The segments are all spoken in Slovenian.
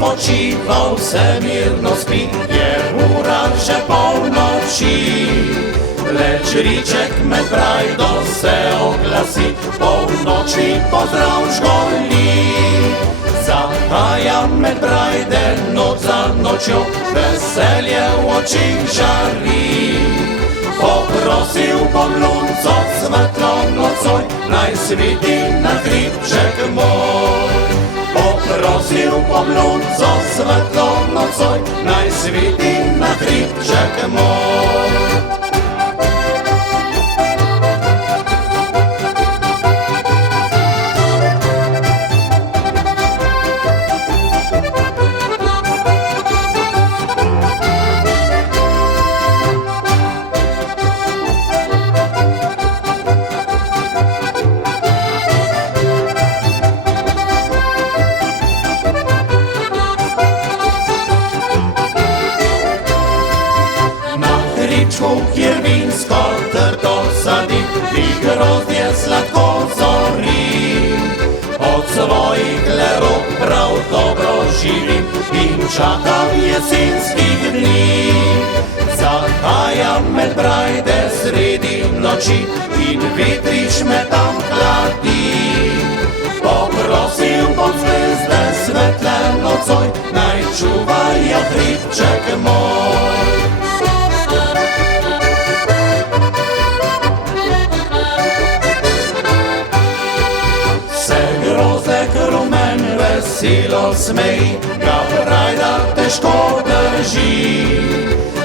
počiwał, se mirno spi, je ura že polnoči. Lecz riček med brajdo se oglasi, polnočni pozdrav žgoli. Zahaja med brajde noč za nočjo, veselje v očih žari. Poprosil bom lunco svetlo nocoj, naj sviti na hribček moj. Poprosil bom lunco svetlo nocoj, naj sviti na hribček moj. Kjer vinsko trdo sadi, i grozdje sladko zori. Od svojih lerov prav dobro živim in čakam jesenskih dni. Zahajam med brajde sredi noči in vetrič me tam hladi. Poprosil bom zvezde svetle nocoj, naj čuvajo hribček moj. Rumen veselo smej, ga brajda težko drži.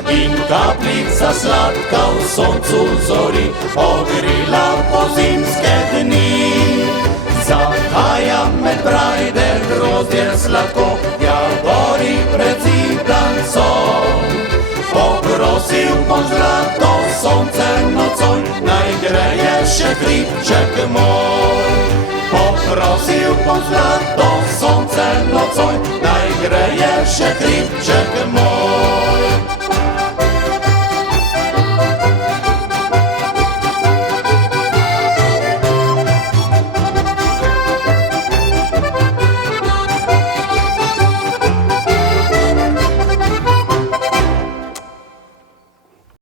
In kapljica sladka v soncu zori, ogrila po zimske dni. Zahajam med brajde grozdje sladko, jagori pred zidam so. Poprosil bom zlato sonce nocoj, naj greje še hribček moj. Poprosil bom zlato sonce nocoj, naj greje še hribček moj.